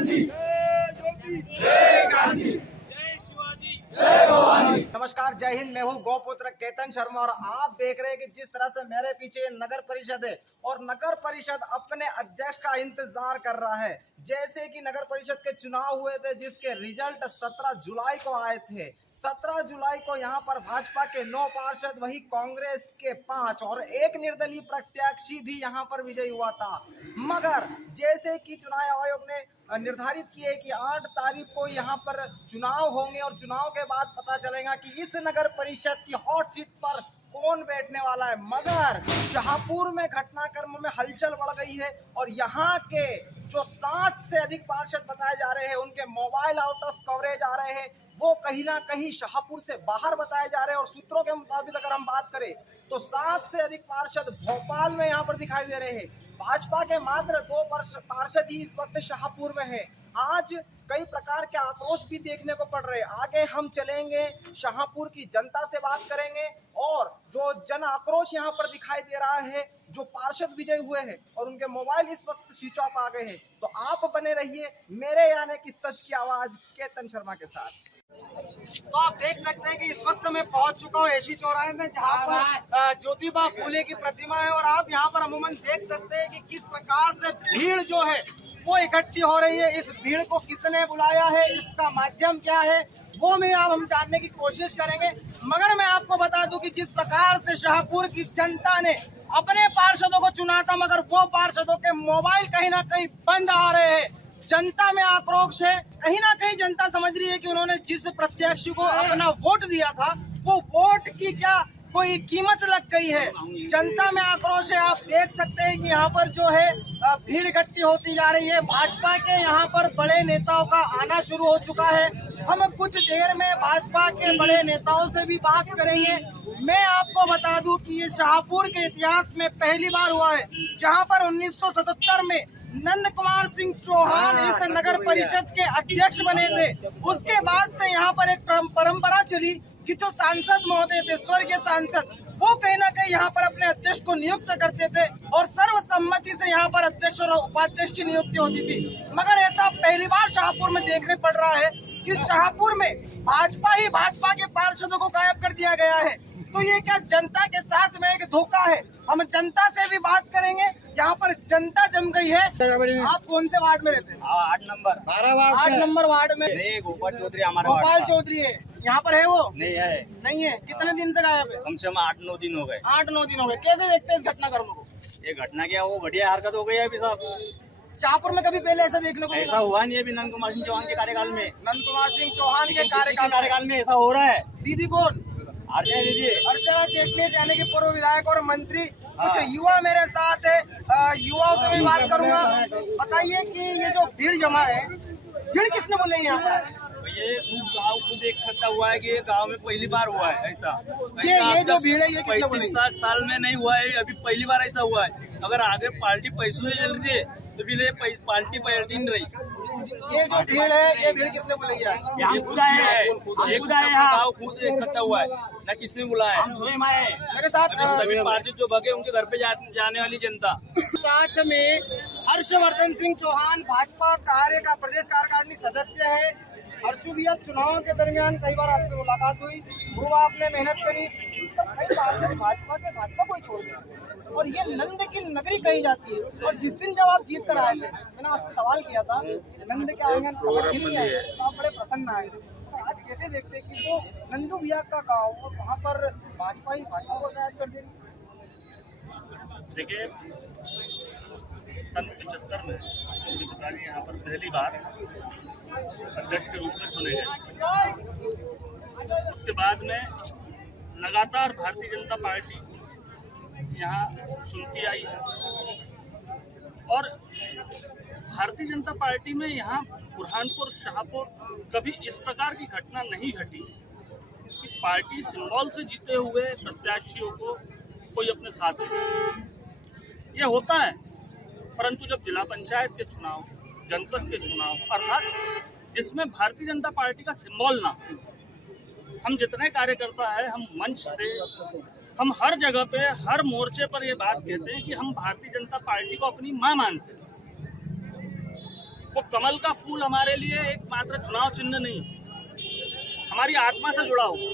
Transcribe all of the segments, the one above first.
गांधी, जय ज्योति, जय गांधी, जय शिवाजी, जय भवानी। नमस्कार, जय हिंद। मैं हूँ गौपुत्र केतन शर्मा और आप देख रहे हैं कि जिस तरह से मेरे पीछे नगर परिषद है और नगर परिषद अपने अध्यक्ष का इंतजार कर रहा है। जैसे कि नगर परिषद के चुनाव हुए थे जिसके रिजल्ट 17 जुलाई को आए थे। 17 जुलाई को यहाँ पर भाजपा के 9 पार्षद, वही कांग्रेस के 5 और एक निर्दलीय प्रत्याशी भी यहाँ पर विजयी हुआ था। मगर जैसे कि चुनाव आयोग ने निर्धारित किए कि 8 तारीख को यहाँ पर चुनाव होंगे और चुनाव के बाद पता चलेगा कि इस नगर परिषद की हॉट सीट पर कौन बैठने वाला है। मगर शाहपुर में घटनाक्रम में हलचल बढ़ गई है और यहाँ के जो 7 से अधिक पार्षद बताए जा रहे हैं उनके मोबाइल आउट ऑफ कवरेज आ रहे हैं, वो कहीं ना कहीं शाहपुर से बाहर बताए जा रहे हैं। और सूत्रों के मुताबिक अगर हम बात करें तो 7 से अधिक पार्षद भोपाल में यहाँ पर दिखाई दे रहे हैं। भाजपा के मात्र 2 पार्षद ही इस वक्त शाहपुर में है। आज कई प्रकार के आक्रोश भी देखने को पड़ रहे हैं। आगे हम चलेंगे, शाहपुर की जनता से बात करेंगे और जो जन आक्रोश यहाँ पर दिखाई दे रहा है, जो पार्षद विजय हुए हैं और उनके मोबाइल इस वक्त स्विच ऑफ आ गए हैं, तो आप बने रहिए मेरे यानी कि सच की आवाज केतन शर्मा के साथ। तो आप देख सकते हैं कि इस वक्त मैं पहुंच चुका हूँ एसी चौराहे में, जहाँ पर ज्योतिबा फूले की प्रतिमा है और आप यहाँ पर अमूमन देख सकते हैं कि किस प्रकार से भीड़ जो है वो इकट्ठी हो रही है। इस भीड़ को किसने बुलाया है, इसका माध्यम क्या है, वो में अब हम जानने की कोशिश करेंगे। मगर मैं आपको बता दूं कि जिस प्रकार से शाहपुर की जनता ने अपने पार्षदों को चुना था, मगर वो पार्षदों के मोबाइल कहीं ना कहीं बंद आ रहे हैं। जनता में आक्रोश है। कहीं ना कहीं जनता समझ रही है कि उन्होंने जिस प्रत्याशी को अपना वोट दिया था वो वोट की क्या कोई कीमत लग गई है। जनता में आक्रोश है। आप देख सकते हैं कि यहाँ पर जो है भीड़ इकट्ठी होती जा रही है। भाजपा के यहाँ पर बड़े नेताओं का आना शुरू हो चुका है। हम कुछ देर में भाजपा के बड़े नेताओं से भी बात करेंगे। मैं आपको बता दूं कि ये शाहपुर के इतिहास में पहली बार हुआ है, जहाँ पर 1977 में नंद कुमार सिंह चौहान इस नगर परिषद के अध्यक्ष बने थे। उसके बाद से यहाँ पर एक परंपरा चली कि जो सांसद महोदय थे, स्वर्गीय सांसद, वो कहीं ना कहीं यहाँ पर अपने अध्यक्ष को नियुक्त करते थे और सर्वसम्मति से यहाँ पर अध्यक्ष और उपाध्यक्ष की नियुक्ति होती थी। मगर ऐसा पहली बार शाहपुर में देखने पड़ रहा है कि शाहपुर में भाजपा के पार्षदों को गायब कर दिया गया है। तो ये क्या जनता के साथ में एक धोखा है? हम जनता से भी बात करेंगे। यहाँ पर जनता जम गई है। आप कौन से वार्ड में रहते हैं? 8 नंबर 8 नंबर वार्ड में। गोपाल चौधरी हमारा गोपाल चौधरी है। यहाँ पर है वो? नहीं है। कितने दिन से गायब है? कम से कम 8-9 दिन हो गए। 8-9 दिन हो गए। कैसे देखते हैं इस घटनाक्रम को? ये घटना क्या, वो बढ़िया हरकत हो गई है अभी साहब। शाहपुर में कभी पहले ऐसा देखने को ऐसा हुआ नहीं है अभी नंद कुमार सिंह चौहान के कार्यकाल में। नंद कुमार सिंह चौहान के कार्यकाल में ऐसा हो रहा है। दीदी कौन? अर्चना दीदी, अर्चना चेटनी यानी कि पूर्व विधायक और मंत्री। कुछ युवा मेरे साथ है, युवाओं से भी बात करूंगा। बताइए कि ये जो भीड़ जमा है, भीड़ किसने बोले यहाँ पर? ये गांव खुद इकट्ठा हुआ है कि ये गांव में पहली बार हुआ है ऐसा। ये जो भीड़ है ये किसने बोली? 35 साल में नहीं हुआ है, अभी पहली बार ऐसा हुआ है। अगर आगे पार्टी पैसों से चल रही है तो भी पार्टी पलटी नहीं रही। ये जो भीड़ है, ये भीड़ किसने बुलाई है? गाँव खुद इकट्ठा हुआ है, न किसने बुलाया है। मेरे साथ सभी पार्षद जो भगे उनके घर पे जाने वाली जनता। साथ में हर्षवर्धन सिंह चौहान भाजपा प्रदेश कार्यकारिणी सदस्य है। हर्षु भैया, चुनाव के दरमियान कई बार आपसे मुलाकात हुई, खूब आपने मेहनत करी, कई पार्षद भाजपा को ही छोड़ दिया और ये नंद की नगरी कही जाती है। और जिस दिन जब आप जीत कर आए थे, मैंने आपसे सवाल किया था नंद के आंगन पर आए तो आप बड़े प्रसन्न आए थे। और आज कैसे देखते हैं कि वो नंदू भैया का गाँव और वहाँ पर भाजपा को गायब कर दे रही? देखिए, सन 75 में उनके पिताजी यहाँ पर पहली बार अध्यक्ष के रूप में चुने गए। उसके बाद में लगातार भारतीय जनता पार्टी यहाँ चुनती आई है और भारतीय जनता पार्टी में यहाँ बुरहानपुर शाहपुर कभी इस प्रकार की घटना नहीं घटी कि पार्टी सिंबल से जीते हुए प्रत्याशियों को कोई अपने साथ ले। ये होता है, परंतु जब जिला पंचायत के चुनाव, जनपद के चुनाव अर्थात जिसमें भारतीय जनता पार्टी का सिंबल ना, हम जितने कार्यकर्ता है, हम मंच से, हम हर जगह पे, हर मोर्चे पर ये बात कहते हैं कि हम भारतीय जनता पार्टी को अपनी मां मानते हैं। वो कमल का फूल हमारे लिए एक मात्र चुनाव चिन्ह नहीं, हमारी आत्मा से जुड़ा हुआ।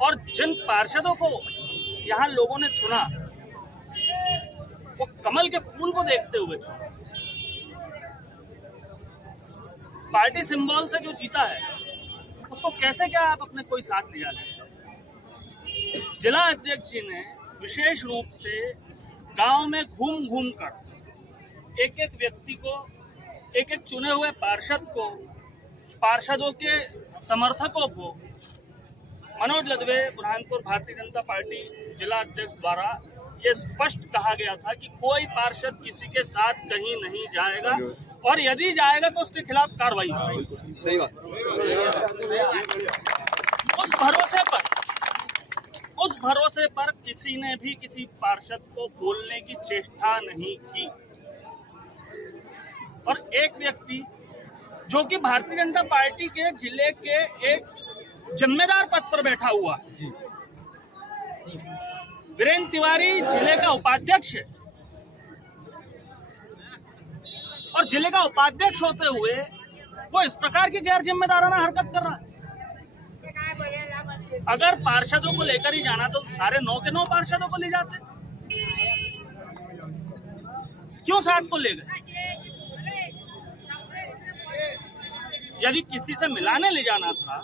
और जिन पार्षदों को यहाँ लोगों ने चुना, वो कमल के फूल को देखते हुए चुना। पार्टी सिंबल से जो जीता है उसको कैसे क्या आप अपने कोई साथ ले जाते। जिला अध्यक्ष जी ने विशेष रूप से गांव में घूम घूम कर एक एक व्यक्ति को, एक एक चुने हुए पार्षद को, पार्षदों के समर्थकों को, मनोज लदवे बुरहानपुर भारतीय जनता पार्टी जिला अध्यक्ष द्वारा ये स्पष्ट कहा गया था कि कोई पार्षद किसी के साथ कहीं नहीं जाएगा और यदि जाएगा तो उसके खिलाफ कार्रवाई होगी। सही बात। उस भरोसे पर किसी ने भी किसी पार्षद को बोलने की चेष्टा नहीं की। और एक व्यक्ति जो कि भारतीय जनता पार्टी के जिले के एक जिम्मेदार पद पर बैठा हुआ, वीरेंद्र तिवारी जिले का उपाध्यक्ष है, और जिले का उपाध्यक्ष होते हुए वो इस प्रकार की गैर जिम्मेदाराना हरकत कर रहा है। अगर पार्षदों को लेकर ही जाना तो सारे 9 के 9 पार्षदों को ले जाते, क्यों 7 को ले गए? यदि किसी से मिलाने ले जाना था,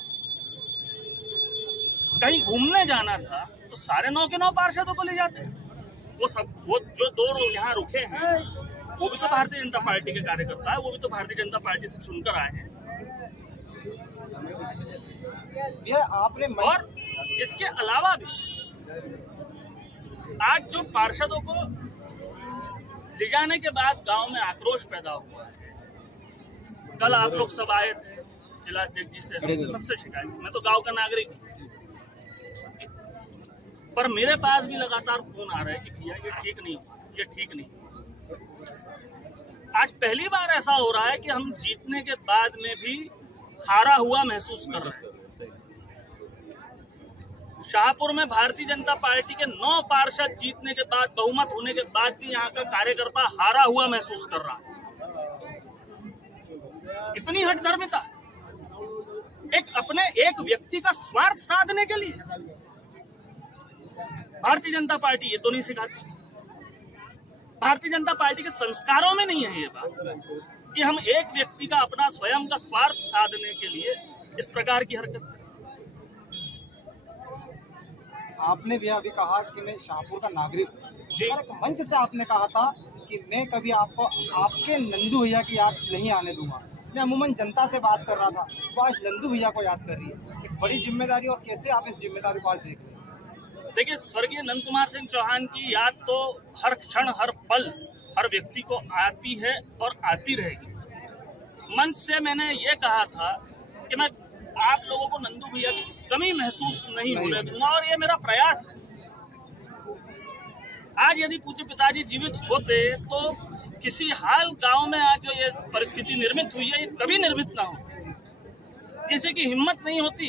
कहीं घूमने जाना था, तो सारे 9 के 9 पार्षदों को ले जाते। वो जो 2 लोग यहाँ रुके हैं वो भी तो भारतीय जनता पार्टी के कार्यकर्ता है, वो भी तो भारतीय जनता पार्टी से चुनकर आए हैं। आपने और इसके अलावा भी आज जो पार्षदों को ले जाने के बाद गांव में आक्रोश पैदा हुआ है। कल आप लोग सब आए थे, जिला अध्यक्ष जी से हमसे सबसे शिकायत, मैं तो गांव का नागरिक हूं, पर मेरे पास भी लगातार फोन आ रहा है कि भैया ये ठीक नहीं, ये ठीक नहीं। आज पहली बार ऐसा हो रहा है कि हम जीतने के बाद में भी हारा हुआ महसूस कर रहे हैं। शाहपुर में भारतीय जनता पार्टी के 9 पार्षद जीतने के बाद, बहुमत होने के बाद भी यहाँ का कार्यकर्ता हारा हुआ महसूस कर रहा है। इतनी हठधर्मिता एक व्यक्ति का स्वार्थ साधने के लिए। भारतीय जनता पार्टी ये तो नहीं सिखाती, भारतीय जनता पार्टी के संस्कारों में नहीं है ये बात कि हम एक व्यक्ति का अपना स्वयं का स्वार्थ साधने के लिए इस प्रकार की हरकत। आपने भी अभी कहा कि मैं शाहपुर का नागरिक जी। और एक मंच से आपने कहा था कि मैं कभी आपको आपके नंदू भैया की याद नहीं आने दूंगा। मैं अमूमन जनता से बात कर रहा था, वो आज नंदू भैया को याद कर रही है। एक बड़ी जिम्मेदारी, और कैसे आप इस जिम्मेदारी को आज देख रहे हैं? देखिए, स्वर्गीय नंद कुमार सिंह चौहान की याद तो हर क्षण, हर पल, हर व्यक्ति को आती है और आती रहेगी। मंच से मैंने ये कहा था कि मैं आप लोगों को नंदू भैया की कमी महसूस नहीं होने दूंगा, और ये मेरा प्रयास है। आज यदि पूज्य पिताजी जीवित होते तो किसी हाल गांव में आज जो ये परिस्थिति निर्मित हुई है, ये कभी निर्मित ना हो। किसी की हिम्मत नहीं होती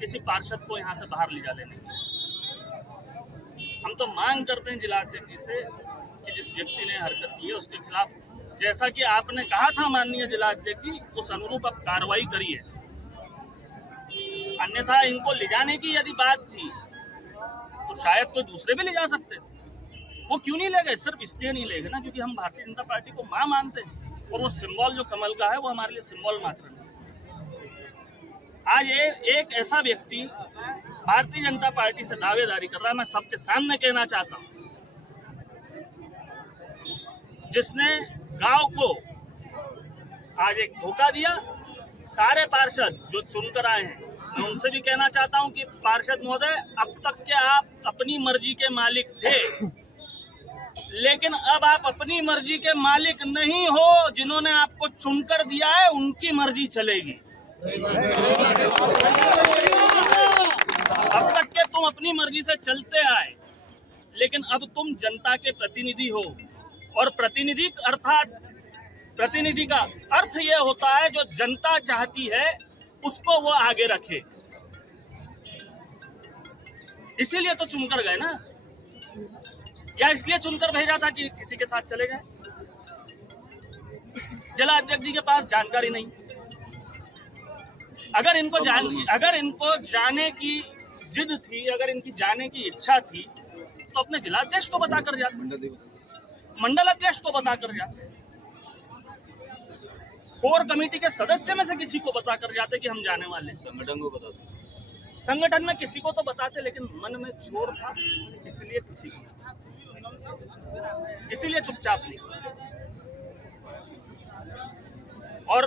किसी पार्षद को यहाँ से बाहर ले जा लेने की। हम तो मांग करते हैं जिला अध्यक्ष जी से कि जिस व्यक्ति ने हरकत की है उसके खिलाफ, जैसा कि आपने कहा था माननीय जिला अध्यक्ष जी, उस अनुरूप आप कार्रवाई करिए। अन्यथा इनको ले जाने की यदि बात थी तो शायद कोई दूसरे भी ले जा सकते थे। वो क्यों नहीं ले गए? सिर्फ इसलिए नहीं ले गए ना क्योंकि हम भारतीय जनता पार्टी को मां मानते हैं, और वो सिंबल जो कमल का है वो हमारे लिए सिंबल मात्र नहीं। आज एक ऐसा व्यक्ति भारतीय जनता पार्टी से दावेदारी कर रहा है, मैं सबके सामने कहना चाहता हूं, जिसने गांव को आज एक धोखा दिया। सारे पार्षद जो चुनकर आए हैं, मैं उनसे भी कहना चाहता हूं कि पार्षद महोदय, अब तक के आप अपनी मर्जी के मालिक थे, लेकिन अब आप अपनी मर्जी के मालिक नहीं हो। जिन्होंने आपको चुनकर दिया है उनकी मर्जी चलेगी। अब तक के तुम अपनी मर्जी से चलते आए, लेकिन अब तुम जनता के प्रतिनिधि हो, और प्रतिनिधि अर्थात प्रतिनिधि का अर्थ यह होता है जो जनता चाहती है उसको वो आगे रखे। इसीलिए तो चुनकर गए ना, या इसलिए चुनकर भेजा था कि किसी के साथ चले गए? जिला अध्यक्ष जी के पास जानकारी नहीं। अगर इनको जाने की जिद थी, अगर इनकी जाने की इच्छा थी तो अपने जिला अध्यक्ष को बता कर जाते, मंडल अध्यक्ष को बता कर जाते, कोर कमेटी के सदस्य में से किसी को बता कर जाते कि हम जाने वाले हैं। संगठन को बताते, संगठन में किसी को तो बताते, लेकिन मन में चोर था इसीलिए चुपचाप नहीं। और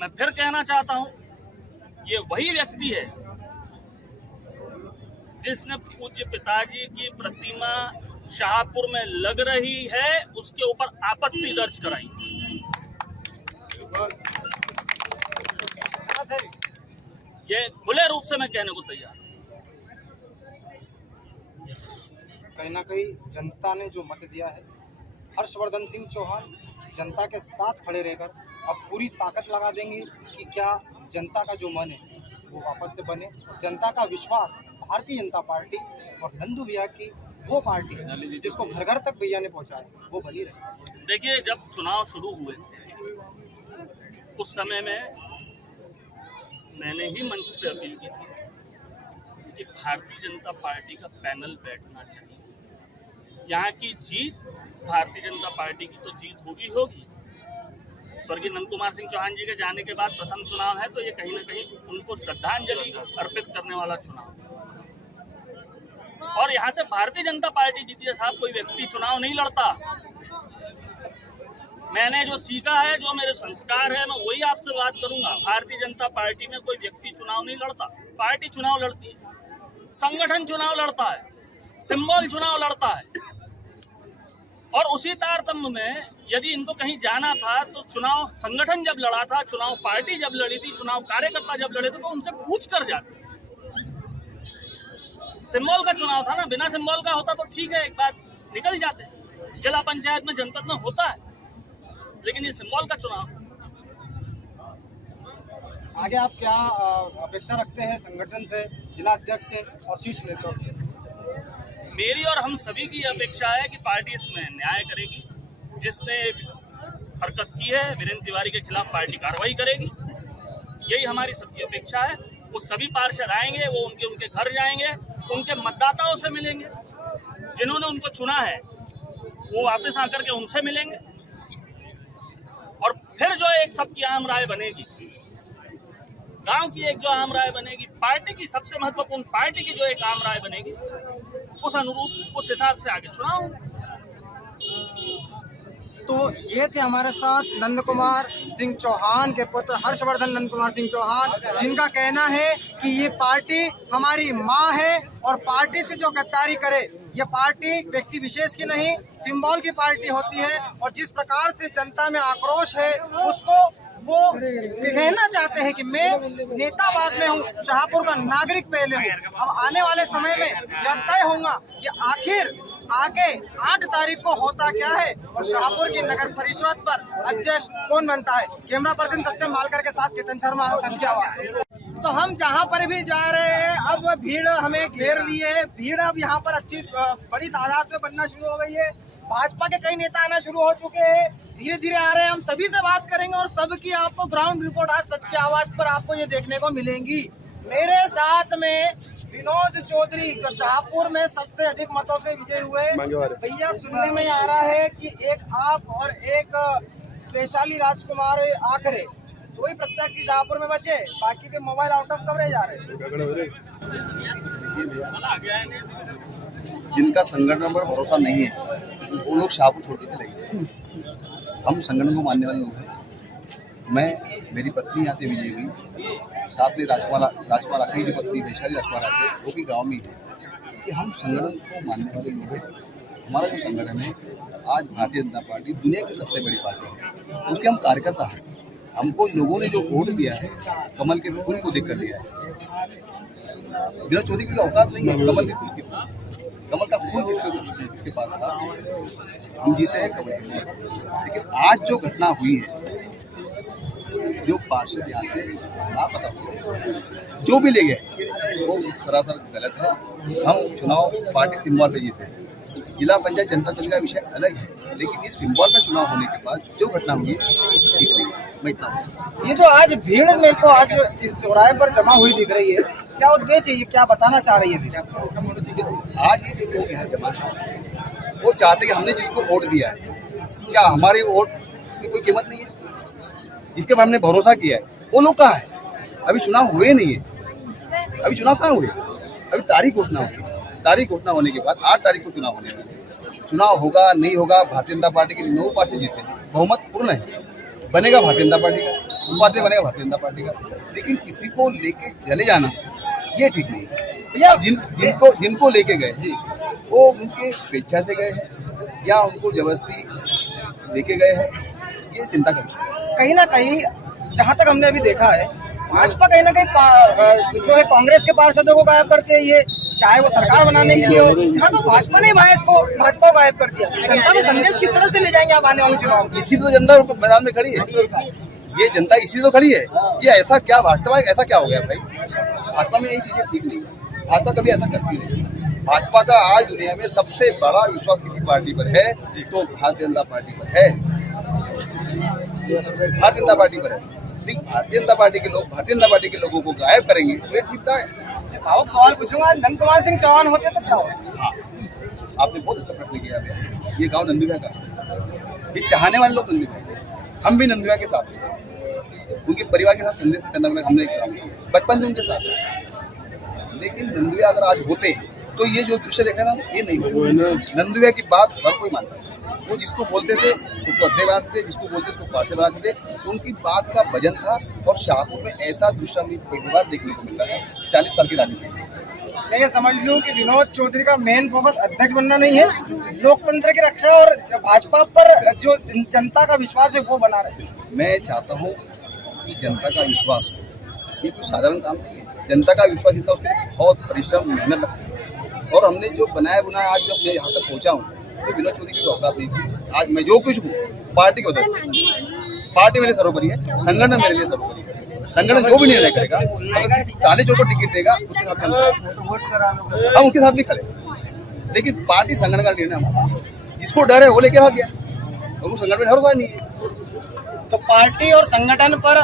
मैं फिर कहना चाहता हूं, ये वही व्यक्ति है जिसने पूज्य पिताजी की प्रतिमा शाहपुर में लग रही है उसके ऊपर आपत्ति दर्ज कराई। ये खुले रूप से मैं कहने को तैयार। कहीं ना कहीं जनता ने जो मत दिया है, हर्षवर्धन सिंह चौहान जनता के साथ खड़े रहकर अब पूरी ताकत लगा देंगे कि क्या जनता का जो मन है वो वापस से बने। जनता का विश्वास भारतीय जनता पार्टी और नंदू भैया की वो पार्टी है जिसको घर घर तक भैया ने पहुंचाया, वो बनी रहे। देखिए, जब चुनाव शुरू हुए उस समय में मैंने ही मंच से अपील की थी कि भारतीय जनता पार्टी का पैनल बैठना चाहिए। यहाँ की जीत भारतीय जनता पार्टी की तो जीत होगी। स्वर्गीय नंद कुमार सिंह चौहान जी के जाने के बाद प्रथम चुनाव है, तो ये कहीं ना कहीं उनको श्रद्धांजलि अर्पित करने वाला चुनाव। और यहाँ से भारतीय जनता पार्टी जीती है साहब, कोई व्यक्ति चुनाव नहीं लड़ता। मैंने जो सीखा है, जो मेरे संस्कार है, मैं वही आपसे बात करूंगा। भारतीय जनता पार्टी में कोई व्यक्ति चुनाव नहीं लड़ता, पार्टी चुनाव लड़ती है, संगठन चुनाव लड़ता है, सिंबल चुनाव लड़ता है। और उसी तारतम्य में यदि इनको कहीं जाना था तो चुनाव संगठन जब लड़ा था, चुनाव पार्टी जब लड़ी थी, चुनाव कार्यकर्ता जब लड़े थे, तो उनसे पूछ कर जाते। सिंबल का चुनाव था ना, बिना सिंबल का होता तो ठीक है, एक बार निकल जाते। जिला पंचायत में जनपद में होता है, लेकिन ये सिंबल का चुनाव। आगे आप क्या अपेक्षा रखते हैं संगठन से, जिला अध्यक्ष से और शीर्ष नेताओं से? मेरी और हम सभी की अपेक्षा है कि पार्टी इसमें न्याय करेगी। जिसने हरकत की है वीरेंद्र तिवारी के खिलाफ पार्टी कार्रवाई करेगी, यही हमारी सबकी अपेक्षा है। वो सभी पार्षद आएंगे, वो उनके घर जाएंगे, उनके मतदाताओं से मिलेंगे, जिन्होंने उनको चुना है वो वापस आकर के उनसे मिलेंगे। और फिर जो एक सबकी आम राय बनेगी, गांव की एक जो आम राय बनेगी, पार्टी की सबसे महत्वपूर्ण पार्टी की जो एक आम राय बनेगी, उस अनुरूप उस हिसाब से आगे चुनाव। तो ये थे हमारे साथ नंद कुमार सिंह चौहान के पुत्र हर्षवर्धन नंद कुमार सिंह चौहान, जिनका कहना है कि ये पार्टी हमारी माँ है और पार्टी से जो गद्दारी करे, ये पार्टी व्यक्ति विशेष की नहीं, सिंबल की पार्टी होती है। और जिस प्रकार से जनता में आक्रोश है, उसको वो कहना चाहते हैं कि मैं नेता बाद में हूँ, शाहपुर का नागरिक पहले हूँ। अब आने वाले समय में यह तय होगा कि आखिर आगे 8 तारीख को होता क्या है और शाहपुर की नगर परिषद पर अध्यक्ष कौन बनता है। कैमरा पर्सन सत्यम मालकर के साथ केतन शर्मा, सच की आवाज। तो हम जहाँ पर भी जा रहे हैं, अब वह भीड़ हमें घेर ली है। भीड़ अब यहाँ पर अच्छी बड़ी तादाद में बनना शुरू हो गई है। भाजपा के कई नेता आना शुरू हो चुके हैं, धीरे धीरे आ रहे हैं। हम सभी से बात करेंगे और सबकी आपको ग्राउंड रिपोर्ट आज सच की आवाज पर आपको ये देखने को मिलेंगी। मेरे साथ में विनोद चौधरी, जो शाहपुर में सबसे अधिक मतों से विजय हुए। भैया, सुनने में आ रहा है कि एक आप और एक वैशाली राजकुमार आखरे, दो ही प्रत्याशी शाहपुर में बचे, बाकी के मोबाइल आउट ऑफ कवरेज आ रहे हैं। जिनका संगठन पर भरोसा नहीं है वो लोग शाहपुर छोड़ के चले गए। हम संगठन को मानने वाले लोग हैं। मेरी पत्नी यहाँ से विजयी हुई, साथ में राजकुमार आखिरी की पत्नी वैशाली राजकुमार आखिरी, वो भी गाँव में ही है। कि हम संगठन को मानने वाले लोग हैं। हमारा जो संगठन है, आज भारतीय जनता पार्टी दुनिया की सबसे बड़ी पार्टी है, उसके हम कार्यकर्ता हैं। हमको लोगों ने जो वोट दिया है, कमल के फूल को देखकर दिया है। विनोद चौधरी की औकात नहीं है कमल के फूल के, कमल का फूल किसके पास था। हम जीते हैं कमल के फूल। लेकिन आज जो घटना हुई है, जो पार्षद यहाँ से लापता हुए, जो भी ले गए, वो सरासर गलत है। हम चुनाव पार्टी सिंबल पे जीते हैं। जिला पंचायत जनता चुनाव का विषय अलग है, लेकिन ये सिंबल में चुनाव होने के बाद जो घटना हुई ठीक नहीं। मैं इतना ये जो आज भीड़ मेरे को आज इस चौराहे पर जमा हुई दिख रही है, क्या उद्देश्य है, ये क्या बताना चाह रही है भीड़? आज ये जो लोग यहाँ जमा है वो चाहते कि हमने जिसको वोट दिया है, क्या हमारे वोट की कोई कीमत नहीं है? जिसके पर हमने भरोसा किया है वो लोग कहाँ है? अभी चुनाव हुए नहीं है। अभी चुनाव कहाँ हुए? अभी तारीख घोषणा होगी। तारीख घोषणा होने के बाद 8 तारीख को चुनाव होने वाले हैं। चुनाव होगा नहीं होगा, भारतीय जनता पार्टी के 9 पार्टी जीते हैं, बहुमत पूर्ण है, बनेगा भारतीय जनता पार्टी का, उपाध्याय बनेगा भारतीय जनता पार्टी का। लेकिन किसी को लेके चले जाना ये ठीक नहीं है। जिनको लेके गए वो उनके स्वेच्छा से गए हैं या उनको जबरदस्ती लेके गए हैं, ये चिंता का विषय है। कहीं ना कहीं जहाँ तक हमने अभी देखा है, भाजपा कहीं ना कहीं जो है कांग्रेस के पार्षदों को गायब करती है, ये चाहे वो सरकार बनाने के लिए हो। यहाँ तो भाजपा ने भाजपा को गायब कर दिया। जनता में संदेश किस तरह से ले जाएंगे आप आने वाले चुनाव? इसी तो जनता मैदान में खड़ी है, ये जनता इसी तो खड़ी है। ये ऐसा क्या भाजपा ऐसा क्या हो गया भाई? भाजपा में यही चीजें ठीक नहीं है। भाजपा कभी ऐसा करती नहीं। भाजपा का आज दुनिया में सबसे बड़ा विश्वास किसी पार्टी पर है तो भारतीय जनता पार्टी पर है। भारतीय जनता पार्टी पर है। ठीक, भारतीय जनता पार्टी के लोग भारतीय जनता पार्टी के लोगों को गायब करेंगे तो ये ठीक है। भावुक सवाल पूछूंगा, नंद कुमार सिंह चौहान होते तो क्या होगा? हाँ, आपने बहुत अच्छा प्रश्न किया है। ये गांव नंदुआ का है, ये चाहने वाले लोग नंदुआ है। हम भी नंदुआ के साथ हैं, उनके परिवार के साथ संदेश करना हमने बचपन से उनके साथ है। लेकिन नंदुआ अगर आज होते तो ये जो दृश्य देख रहे हैं ना, ये नहीं होता। नंदुआ की बात हर कोई मानता है। वो जिसको बोलते थे उसको अध्यक्ष बनाते थे, जिसको बोलते थे उसको पार्षद बनाते थे। उनकी बात का वजन था और शाहपुर में ऐसा दृश्य हमें पहली बार देखने को मिलता है 40 साल की राजनीति में। मैं ये समझ लूं कि विनोद चौधरी का मेन फोकस अध्यक्ष बनना नहीं है, लोकतंत्र की रक्षा और भाजपा पर जो जनता का विश्वास है वो बना रहे। मैं चाहता हूँ कि जनता का विश्वास ये कोई साधारण काम नहीं है। जनता का विश्वास जितना उसके बहुत परिश्रम मेहनत लगती है। और हमने जो बनाया बुनाया आज जब मैं यहाँ तक पहुँचा हूँ तो विनोद चौधरी की औकात नहीं थी। आज मैं जो कुछ हूँ पार्टी को पार्टी मेरे सर्वोपरि है, संगठन मेरे लिए सर्वोपरि है। संगठन जो भी निर्णय करेगा, अगर ताले चौक पर टिकट देगा उसके साथ हम उनके साथ भी खड़े। लेकिन पार्टी संगठन का निर्णय हमारा, जिसको डर है वो लेके भाग गया, और वो संगठन में भरोसा नहीं है। तो पार्टी और संगठन पर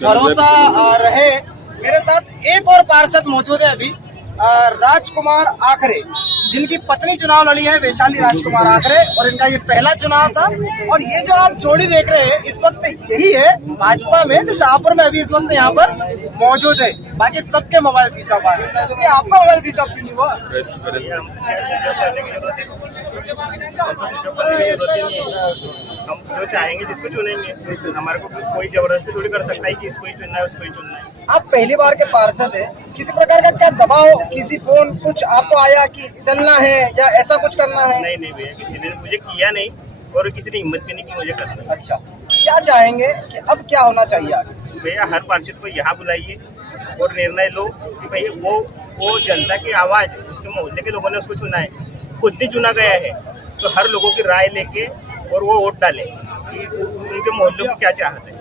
भरोसा रहे। मेरे साथ एक और पार्षद मौजूद है अभी, राजकुमार आखरे, जिनकी पत्नी चुनाव लड़ी है, वैशाली राजकुमार आखरे, और इनका ये पहला चुनाव था। और ये जो आप जोड़ी देख रहे हैं इस वक्त यही है भाजपा में जो शाहपुर में अभी इस वक्त यहाँ पर मौजूद है। बाकी सबके मोबाइल स्विच ऑफ आ रहे हैं। ये आपका मोबाइल स्विच ऑफ क्यों नहीं हुआ? हम जो चाहेंगे जिसको चुनेंगे, हमारे को कोई जबरदस्ती थोड़ी कर सकता है कि इसको ही चुनना है उसको ही चुनना है। आप पहली बार के पार्षद है, किसी प्रकार का क्या दबाव, किसी फोन कुछ आपको आया कि चलना है या ऐसा कुछ करना है? नहीं भैया, किसी ने मुझे किया नहीं और किसी ने हिम्मत भी नहीं की मुझे करना। अच्छा, क्या चाहेंगे कि अब क्या होना चाहिए आगे? भैया हर पार्षद को यहाँ बुलाइए और निर्णय लो कि भाई वो जनता की आवाज़, उसके मोहल्ले के लोगों ने उसको चुना है, खुद ही चुना गया है, तो हर लोगों की राय लेके और वो वोट डाले कि उनके मोहल्ले को क्या चाहते हैं।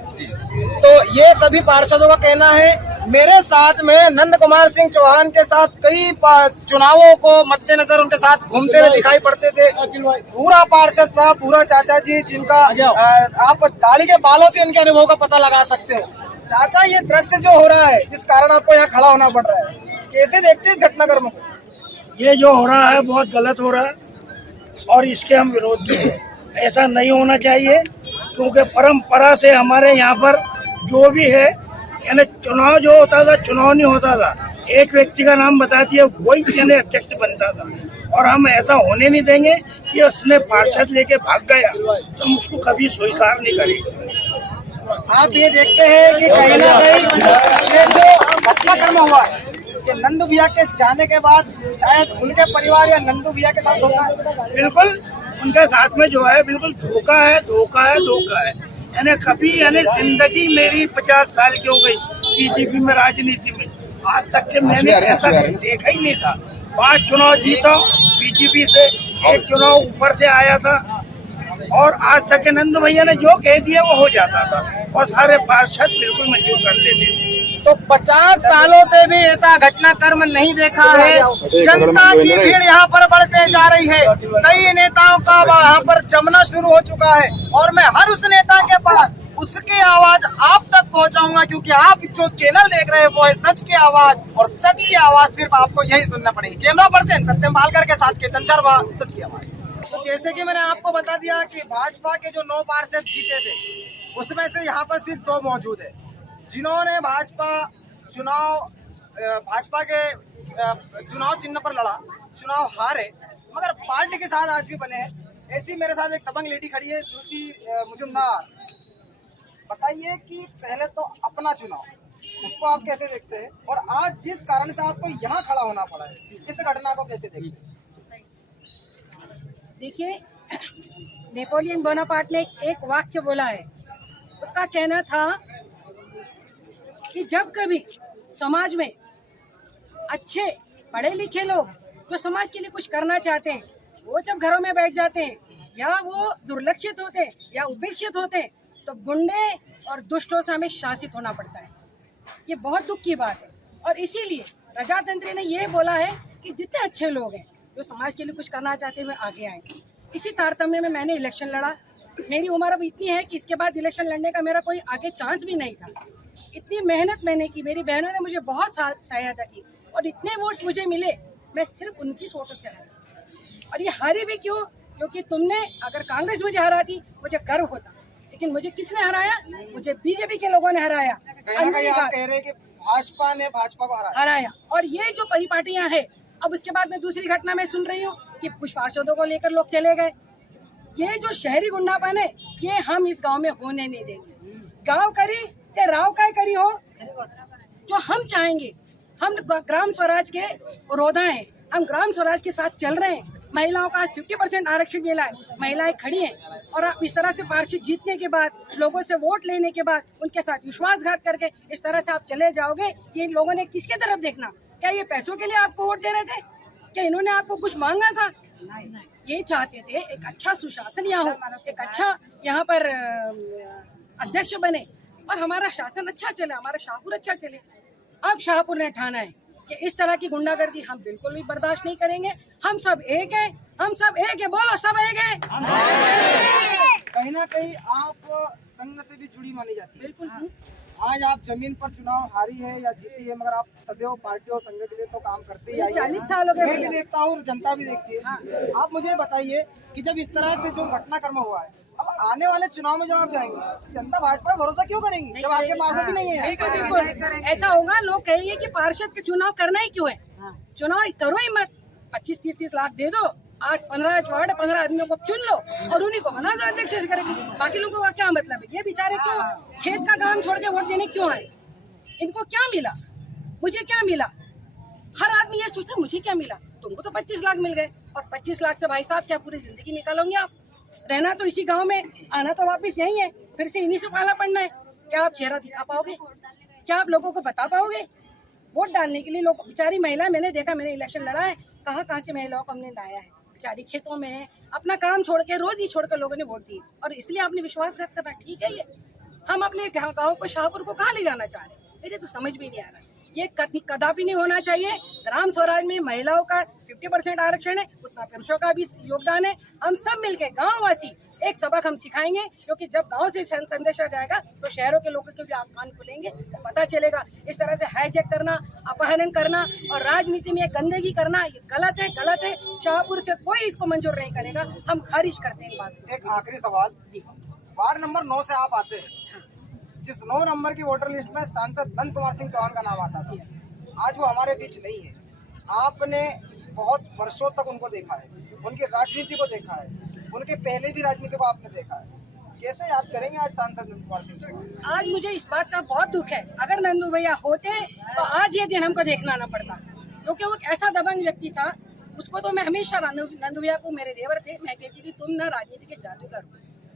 तो ये सभी पार्षदों का कहना है। मेरे साथ में नंद कुमार सिंह चौहान के साथ कई चुनावों को मद्देनजर उनके साथ घूमते हुए दिखाई पड़ते थे पूरा पार्षद साहब, पूरा चाचा जी, जिनका आप दाढ़ी के बालों से इनके अनुभव का पता लगा सकते हो। चाचा, ये दृश्य जो हो रहा है जिस कारण आपको यहाँ खड़ा होना पड़ रहा है, कैसे देखते हैं इस घटनाक्रम को? ये जो हो रहा है बहुत गलत हो रहा है और इसके हम विरोध में हैं। ऐसा नहीं होना चाहिए, क्योंकि परंपरा से हमारे यहाँ पर जो भी है, यानी चुनाव जो होता था, चुनाव नहीं होता था, एक व्यक्ति का नाम बता दिया वही यानी अध्यक्ष बनता था। और हम ऐसा होने नहीं देंगे कि उसने पार्षद लेके भाग गया तो हम उसको कभी स्वीकार नहीं करेंगे। आप ये देखते हैं कि कहीं ना कहीं ये जो घटनाक्रम हुआ है कि नंदू भैया के जाने के बाद शायद उनके परिवार या नंदू भैया के साथ धोखा है। बिल्कुल उनके साथ में जो है बिल्कुल धोखा है। यानी कभी यानी जिंदगी मेरी 50 साल की हो गई बीजेपी में, राजनीति में, आज तक के मैंने ऐसा देखा ही नहीं था। 5 चुनाव जीता बीजेपी से, 1 चुनाव ऊपर से आया था, और आज तक के नंद भैया ने जो कह दिया वो हो जाता था और सारे पार्षद बिल्कुल मंजूर कर लेते थे। तो 50 सालों से भी ऐसा घटनाक्रम नहीं देखा है। जनता की भीड़ यहाँ पर बढ़ते जा रही है। कई नेताओं का यहाँ पर जमना शुरू हो चुका है और मैं हर उस नेता के पास उसकी आवाज आप तक पहुंचाऊंगा, क्योंकि आप जो चैनल देख रहे हैं वो है सच की आवाज, और सच की आवाज सिर्फ आपको यही सुनना पड़ेगी। कैमरा पर्सन सत्यम भालकर के साथ केतन शर्मा, सच की आवाज। तो जैसे कि मैंने आपको बता दिया कि भाजपा के जो 9 पार्षद जीते थे उसमें से यहाँ पर सिर्फ 2 मौजूद है जिन्होंने भाजपा के चुनाव चिन्ह पर लड़ा, चुनाव हारे, मगर पार्टी के साथ आज भी बने हैं। ऐसी मेरे साथ एक दबंग लेडी खड़ी है, श्रुति मुजुमदार। बताइए कि पहले तो अपना चुनाव उसको आप कैसे देखते हैं, और आज जिस कारण से आपको यहाँ खड़ा होना पड़ा है इस घटना को कैसे देखते हैं? देखिए, नेपोलियन बोनापार्ट ने एक वाक्य बोला है। उसका कहना था कि जब कभी समाज में अच्छे पढ़े लिखे लोग जो समाज के लिए कुछ करना चाहते हैं वो जब घरों में बैठ जाते हैं या वो दुर्लक्षित होते हैं या उपेक्षित होते हैं तो गुंडे और दुष्टों से हमें शासित होना पड़ता है। ये बहुत दुख की बात है, और इसीलिए प्रजातंत्र ने ये बोला है कि जितने अच्छे लोग हैं जो समाज के लिए कुछ करना चाहते हैं वे आगे आए। इसी तारतम्य में मैंने इलेक्शन लड़ा। मेरी उम्र अब इतनी है कि इसके बाद इलेक्शन लड़ने का मेरा कोई आगे चांस भी नहीं था। इतनी मेहनत मैंने की, मेरी बहनों ने मुझे बहुत सहायता की, और इतने वोट्स मुझे मिले, मैं सिर्फ उनकी वोटों से हारी। और ये हारी भी क्यों? क्योंकि तुमने अगर कांग्रेस मुझे हराती मुझे गर्व होता, लेकिन मुझे किसने हराया? मुझे बीजेपी के लोगों ने हराया। कहीं ना कहीं आप कह रहे हैं कि भाजपा ने भाजपा को हराया। और ये जो परिपाटियां हैं, अब उसके बाद में दूसरी घटना मैं सुन रही हूँ कि कुछ पार्षदों को लेकर लोग चले गए। ये जो शहरी गुंडापन है ये हम इस गांव में होने नहीं देंगे। गांव करी ते राव काय करी हो, जो हम चाहेंगे। हम ग्राम स्वराज के रोधा हैं, हम ग्राम स्वराज के साथ चल रहे हैं। महिलाओं का आज 50% आरक्षण मिला है, महिलाएं खड़ी हैं, और आप इस तरह से पार्षद जीतने के बाद, लोगों से वोट लेने के बाद उनके साथ विश्वासघात करके इस तरह से आप चले जाओगे, ये लोगों ने किसके तरफ देखना? क्या ये पैसों के लिए आपको वोट दे रहे थे? क्या इन्होंने आपको कुछ मांगा था? नहीं, ये चाहते थे एक अच्छा सुशासन यहाँ हो, एक अच्छा यहाँ पर अध्यक्ष बने और हमारा शासन अच्छा चले, हमारा शाहपुर अच्छा चले। अब शाहपुर ने ठाना है कि इस तरह की गुंडागर्दी हम बिल्कुल भी बर्दाश्त नहीं करेंगे। हम सब एक है, हम सब एक है, बोलो सब एक है। कहीं ना कहीं आप संघ से भी जुड़ी मानी जाती है। बिल्कुल। आज आप जमीन पर चुनाव हारी है या जीती है, मगर आप सदैव पार्टी और संघ के लिए तो काम करते ही आई है। 40 साल हो गए। मैं भी देखता हूँ, जनता भी देखती है। आप मुझे बताइए कि जब इस तरह से जो घटनाक्रम हुआ है, अब आने वाले चुनाव में जो आप जाएंगे तो जनता भाजपा पर भरोसा क्यों करेंगी जब आपके पार्षद ही नहीं है? बिल्कुल ऐसा होगा। लोग कहेंगे कि पार्षद के चुनाव करना ही क्यों है? चुनाव करो ही मत, 25-30 लाख दे दो, 8-15 आदमियों को चुन लो और उन्हीं को बना दो अध्यक्ष से करेंगे। बाकी लोगों का क्या मतलब है? ये बेचारे क्यों खेत का काम छोड़ के वोट देने क्यों आए? इनको क्या मिला? मुझे क्या मिला? हर आदमी ये सोचता है मुझे क्या मिला। तुमको तो 25 लाख मिल गए, और 25 लाख से भाई साहब क्या पूरी जिंदगी निकालोगे आप? रहना तो इसी गांव में, आना तो वापस यही है, फिर से इन्हीं से पाला पड़ना है। क्या आप चेहरा दिखा पाओगे? क्या आप लोगों को बता पाओगे? वोट डालने के लिए लोग, बेचारी महिला, मैंने देखा, मैंने इलेक्शन लड़ा है, कहाँ से महिलाओं को हमने लाया है। बेचारी खेतों में है, अपना काम छोड़ के, रोज ही छोड़ कर लोगों ने वोट दिए, और इसलिए आपने विश्वासघात करना ठीक है? ये हम अपने गाँव को, शाहपुर को कहाँ ले जाना चाह रहे हैं? मेरे तो समझ भी नहीं आ रहा। ये कदापि नहीं होना चाहिए। ग्राम स्वराज में महिलाओं का 50% आरक्षण है, उतना पुरुषों का भी योगदान है। हम सब मिलके गांववासी एक सबक हम सिखाएंगे, क्योंकि जब गांव से संदेश आ जाएगा तो शहरों के लोगों के भी कान खुलेंगे, तो पता चलेगा इस तरह से हाईजैक करना, अपहरण करना और राजनीति में गंदगी करना ये गलत है, गलत है। शाहपुर से कोई इसको मंजूर नहीं करेगा, हम खारिज करते हैं इन बात। एक आखिरी सवाल, वार्ड नंबर 9 से आप आते हैं, जिस 9 नंबर की वोटर लिस्ट में सांसद नंद कुमार सिंह चौहान का नाम आता था, आज वो हमारे बीच नहीं है। आपने बहुत वर्षों तक उनको देखा है, उनकी राजनीति को देखा है, उनके पहले भी राजनीति को आपने देखा है। कैसे याद करेंगे आज सांसद नंद कुमार सिंह चौहान? आज मुझे इस बात का बहुत दुख है। अगर नंदू भैया होते तो आज ये दिन हमको देखना ना पड़ता, क्योंकि वो एक ऐसा दबंग व्यक्ति था। उसको तो मैं हमेशा, नंदू भैया को मेरे देवर थे, मैं कहती थी तुम ना राजनीति के जादूगर हो।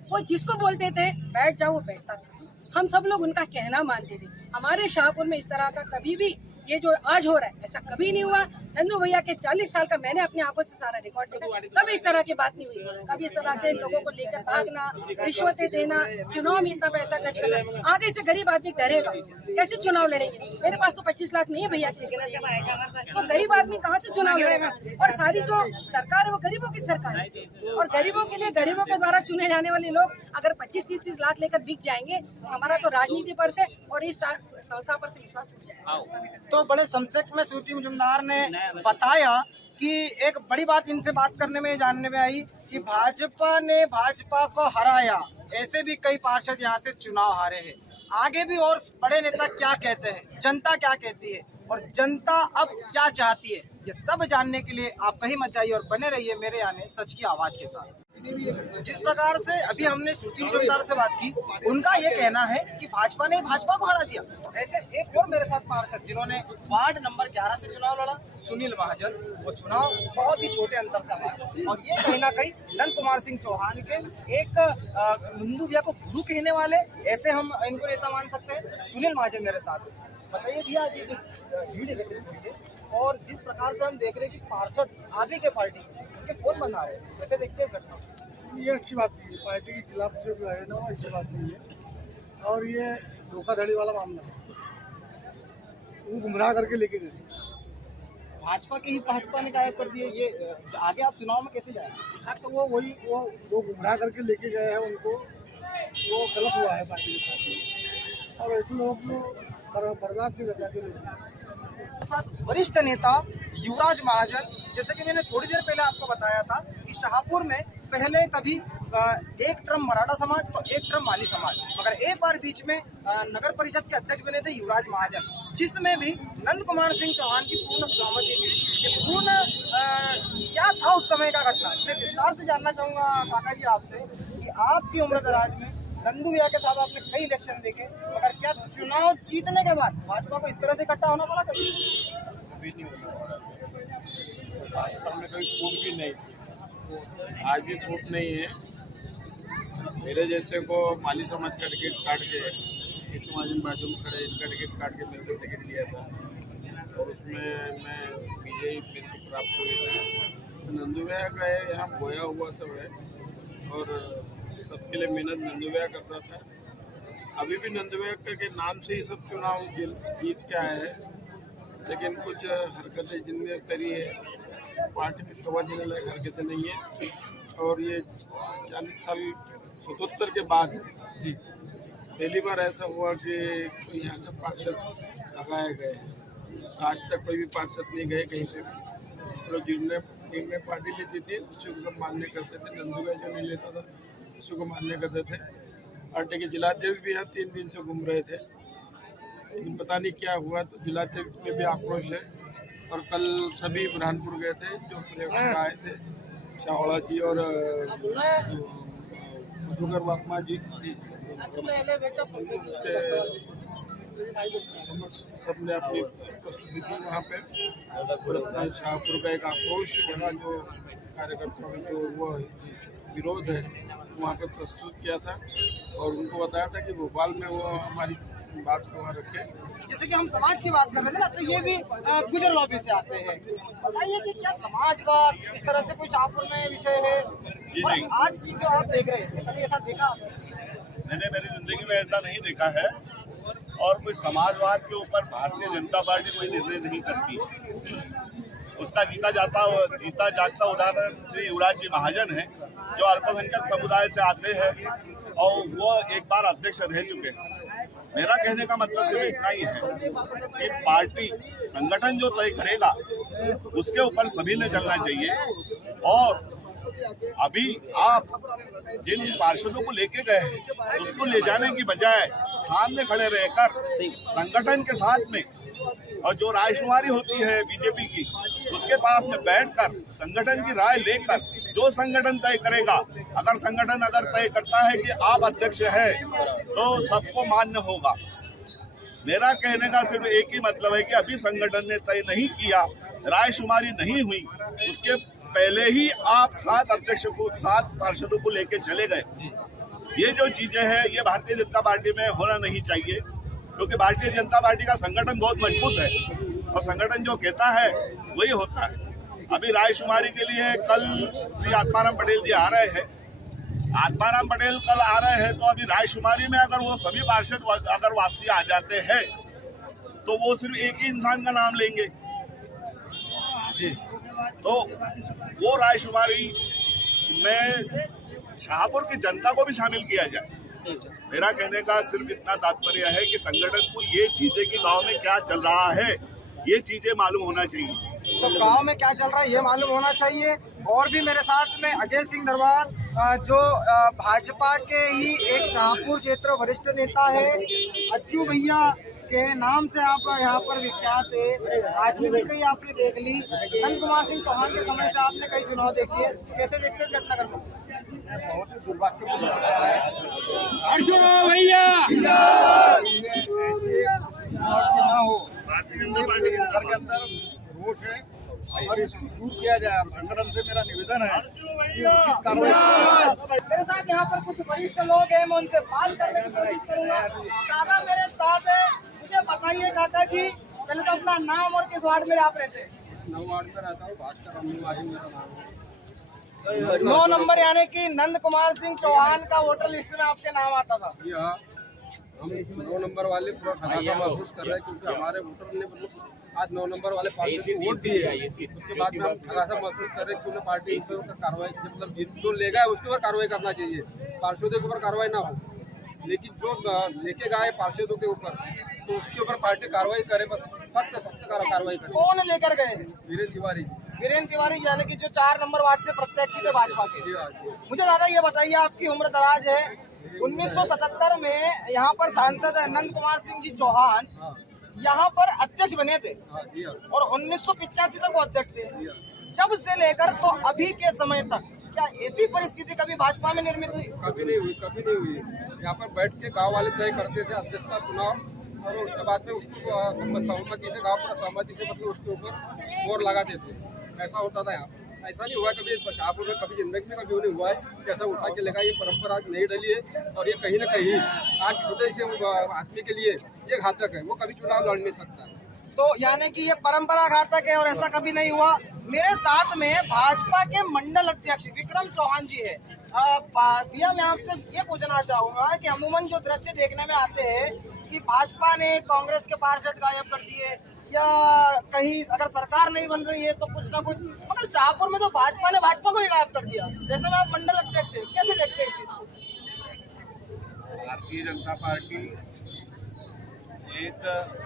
वो जिसको बोलते थे बैठ जाओ, वो बैठता था। हम सब लोग उनका कहना मानते थे। हमारे शाहपुर में इस तरह का कभी भी ये जो आज हो रहा है ऐसा कभी नहीं हुआ। नंदू भैया के 40 साल का मैंने अपनी आंखों से सारा रिकॉर्ड देखा, कभी इस तरह की बात नहीं हुई। कभी इस तरह से लोगों को लेकर भागना, रिश्वतें देना, चुनाव में इतना पैसा खर्च करना। आगे से गरीब आदमी डरेगा, कैसे चुनाव लड़ेंगे? मेरे पास तो 25 लाख नहीं है भैया, तो गरीब आदमी कहाँ से चुनाव लड़ेगा? और सारी जो सरकार है वो गरीबों की सरकार है, और गरीबों के लिए गरीबों के द्वारा चुने जाने वाले लोग अगर 25-30 लाख लेकर बिक जाएंगे तो हमारा तो राजनीति पर से और इस संस्था पर से विश्वास उठ जाएगा। तो बड़े संक्षेप में श्रुति मुजुमदार ने बताया कि एक बड़ी बात इनसे बात करने में जानने में आई कि भाजपा ने भाजपा को हराया, ऐसे भी कई पार्षद यहाँ से चुनाव हारे हैं। आगे भी और बड़े नेता क्या कहते हैं, जनता क्या कहती है और जनता अब क्या चाहती है, ये सब जानने के लिए आप कहीं मत जाइए और बने रहिए मेरे यानी सच की आवाज के साथ। जिस प्रकार से अभी हमने श्रुति मुजुमदार से बात की, उनका ये कहना है कि भाजपा ने भाजपा को हरा दिया। तो ऐसे एक और मेरे साथ पार्षद जिन्होंने वार्ड नंबर 11 से चुनाव लड़ा, सुनील महाजन, वो चुनाव बहुत ही छोटे अंतर से हारा। और ये कहीं ना कहीं नंद कुमार सिंह चौहान के एक नंदू भैया को गुरु कहने वाले, ऐसे हम इनको नेता मान सकते हैं। सुनील महाजन मेरे साथ, बताइए भैया जी वीडियो देखिए, और जिस प्रकार से हम देख रहे हैं कि पार्षद आगे के पार्टी उनके फोन बना रहे हैं, कैसे देखते हैं घटना? ये अच्छी बात नहीं है, पार्टी के खिलाफ जो है ना वो अच्छी बात नहीं है, और ये धोखाधड़ी वाला मामला है, वो गुमराह करके लेके गए। भाजपा के ही भाजपा ने गायब कर दिए, ये आगे आप चुनाव में कैसे जाए? हाँ, तो वो गुमराह करके लेके गए हैं उनको, वो गलत हुआ है पार्टी के साथ, और ऐसे लोगों को बर्बाद नहीं करना चाहिए। वरिष्ठ नेता युवराज महाजन, जैसे कि मैंने थोड़ी देर पहले आपको बताया था कि शाहपुर में पहले कभी एक टर्म मराठा समाज तो एक टर्म माली समाज, मगर एक बार बीच में नगर परिषद के अध्यक्ष बने थे युवराज महाजन, जिसमें भी नंद कुमार सिंह चौहान की पूर्ण सहमति थी। पूर्ण क्या था उस समय का घटना, मैं विस्तार से जानना चाहूँगा काका जी आपसे कि आपकी उम्र दराज में नंदू भैया के साथ आपने कई इलेक्शन देखे, मगर क्या चुनाव जीतने के बाद भाजपा को इस तरह से इकट्ठा होना पड़ा कभी? कभी नहीं होना, भाजपा में कोई फूट भी नहीं थी, आज भी फूट नहीं है। मेरे जैसे को माली समाज का टिकट काट के इस महाजन बाजू में खड़े, इनका टिकट काट के मेरे को टिकट दिया था, और उसमें मैं विजयी बिंदु प्राप्त हुई थी। तो नंदू भैया का है, यहाँ बोया हुआ सब है, और सबके लिए मेहनत नंदू भैया करता था। अभी भी नंदू भैया के नाम से ही सब चुनाव जीत के आए हैं, लेकिन कुछ हरकतें जिनने करी है पार्टी में शोभा देने लायक हरकतें नहीं है। और ये 40 साल 77 के बाद जी पहली बार ऐसा हुआ कि कोई यहाँ से पार्षद लगाए गए। आज तक कोई भी पार्षद नहीं गए कहीं पे भी, तो जिनने पार्टी लेती थी उसी को सब मान्य करते थे। नंदू भैया जो नहीं लेता था उसी को मान्य करते थे। पार्टी के जिलाध्यक्ष भी यहाँ 3 दिन से घूम रहे थे, लेकिन पता नहीं क्या हुआ, तो जिलाध्यक्ष में भी आक्रोश है। और कल सभी बुरहानपुर गए थे, जो पर्यटक आए थे, शाहौड़ा जी और मधुकर वर्मा जी सबने अपनी प्रस्तुति की वहाँ पे। शाहपुर का एक आक्रोश वाला जो कार्यकर्ताओं में जो वो विरोध है वहाँ पे प्रस्तुत किया था, और उनको बताया था कि भोपाल में वो हमारी बात को वहाँ रखे। जैसे कि हम समाज की बात कर रहे थे ना, तो ये भी गुजर लॉबी से आते हैं। बताइए कि क्या समाजवाद इस तरह से कोई शाहपुर में विषय है? और आज जो आप देख रहे हैं, कभी ऐसा देखा आपने? मैंने मेरी जिंदगी में ऐसा नहीं देखा है, और कोई समाजवाद के ऊपर भारतीय जनता पार्टी कोई निर्णय नहीं करती। उसका जीता जागता उदाहरण श्री युवराज जी महाजन है, जो अल्पसंख्यक समुदाय से आते हैं और वो एक बार अध्यक्ष रह चुके हैं। मेरा कहने का मतलब सिर्फ इतना ही है कि पार्टी संगठन जो तय करेगा उसके ऊपर सभी ने चलना चाहिए। और अभी आप जिन पार्षदों को लेके गए हैं उसको ले जाने की बजाय सामने खड़े रहकर संगठन के साथ में, और जो रायशुमारी होती है बीजेपी की, उसके पास में बैठकर संगठन की राय लेकर जो संगठन तय करेगा, अगर संगठन तय करता है कि आप अध्यक्ष है तो सबको मान्य होगा। मेरा कहने का सिर्फ एक ही मतलब है कि अभी संगठन ने तय नहीं किया, रायशुमारी नहीं हुई, उसके पहले ही आप 7 पार्षदों को लेके चले गए। ये जो चीजें हैं ये भारतीय जनता पार्टी में होना नहीं चाहिए, क्योंकि भारतीय जनता पार्टी का संगठन बहुत मजबूत है। और संगठन जो कहता है वही होता है। अभी रायशुमारी के लिए कल श्री आत्माराम पटेल जी आ रहे हैं। आत्माराम पटेल कल आ रहे हैं, तो अभी रायशुमारी में अगर वो सभी पार्षद अगर वापसी आ जाते हैं तो वो सिर्फ एक ही इंसान का नाम लेंगे। तो वो रायशुमारी में शाहपुर की जनता को भी शामिल किया जाए। मेरा कहने का सिर्फ इतना तात्पर्य है कि संगठन को ये चीजें कि गांव में क्या चल रहा है ये चीजें मालूम होना चाहिए। तो गांव में क्या चल रहा है ये मालूम होना चाहिए। और भी मेरे साथ में अजय सिंह दरबार जो भाजपा के ही एक शाहपुर क्षेत्र वरिष्ठ नेता है। अज्जू भैया के नाम से आप यहाँ पर विख्यात है। राजनीति कई आपने देख ली, नंद कुमार सिंह चौहान के समय से आपने कई चुनाव देखे। कैसे देखते हैं घटनाक्रम को? बहुत ही दुर्भाग्यपूर्ण भैया ना हो, घर के अंदर रोष है और इसको दूर किया जाए। और संगठन से मेरा निवेदन है कि उचित कार्रवाई। मेरे साथ यहाँ पर कुछ वरिष्ठ लोग हैं, मैं उनसे बात करने की कोशिश करूंगा। दादा मेरे साथ है, मुझे बताइए काका जी, पहले तो अपना नाम और किस वार्ड में आप रहते हैं? 9 वार्ड में रहता हूँ, भास्कर अम्मीवाही मेरा नाम है। 9 नंबर यानी कि नंद कुमार सिंह चौहान का वोटर लिस्ट में आपके नाम आता था। जी हाँ, हम 9 नंबर वाले पूरा ठगासा महसूस कर रहे हैं, क्योंकि हमारे वोटर ने आज 9 नंबर वाले पार्षद को वोट दिए है। उसके बाद में हम ठगासा महसूस कर रहे हैं, क्योंकि पार्टी इस पर कार्रवाई, मतलब जो लेगा है उसके ऊपर कार्रवाई करना चाहिए, पार्षदों के ऊपर कार्रवाई ना हो। लेकिन जो लेके गए पार्षदों के ऊपर, तो उसके ऊपर पार्टी कार्रवाई करे, सख्त कार्रवाई करे। कौन लेकर गए? वीरेंद्र तिवारी। वीरेंद्र तिवारी यानी कि जो 4 नंबर वार्ड से प्रत्याशी थे भाजपा के। मुझे दादा ये बताइए, आपकी उम्र दराज है, 1977 में यहाँ पर सांसद नंद कुमार सिंह जी चौहान यहाँ पर अध्यक्ष बने थे और 1985 तक वो अध्यक्ष थे। जब से लेकर तो अभी के समय तक क्या ऐसी परिस्थिति कभी भाजपा में निर्मित हुई? कभी नहीं हुई, कभी नहीं हुई। यहाँ पर बैठ के गांव वाले तय करते थे अध्यक्ष का चुनाव, और उसके बाद में उसको सहमति से, गांव पर सहमति से, मतलब उसके ऊपर मोहर लगाते थे। ऐसा होता था यहाँ। ऐसा नहीं हुआ कभी शाहपुर में, कभी जिंदगी में कभी नहीं हुआ है कि ऐसा उठा के लेगा। ये परंपरा आज नहीं डली है, और ये कहीं ना कहीं आज छोटे से आदमी के लिए ये घातक है। वो कभी चुनाव लड़ नहीं सकता। तो यानी कि ये परंपरा घातक है और ऐसा कभी नहीं हुआ। मेरे साथ में भाजपा के मंडल अध्यक्ष विक्रम चौहान जी है। भैया मैं आपसे ये पूछना चाहूंगा कि अमूमन जो दृश्य देखने में आते हैं कि भाजपा ने कांग्रेस के पार्षद गायब कर दिए, या कहीं अगर सरकार नहीं बन रही है तो कुछ ना कुछ, मगर शाहपुर में तो भाजपा ने भाजपा को ही गायब कर दिया। जैसे में आप मंडल अध्यक्ष है, कैसे देखते हैं इस चीज को? भारतीय जनता पार्टी एक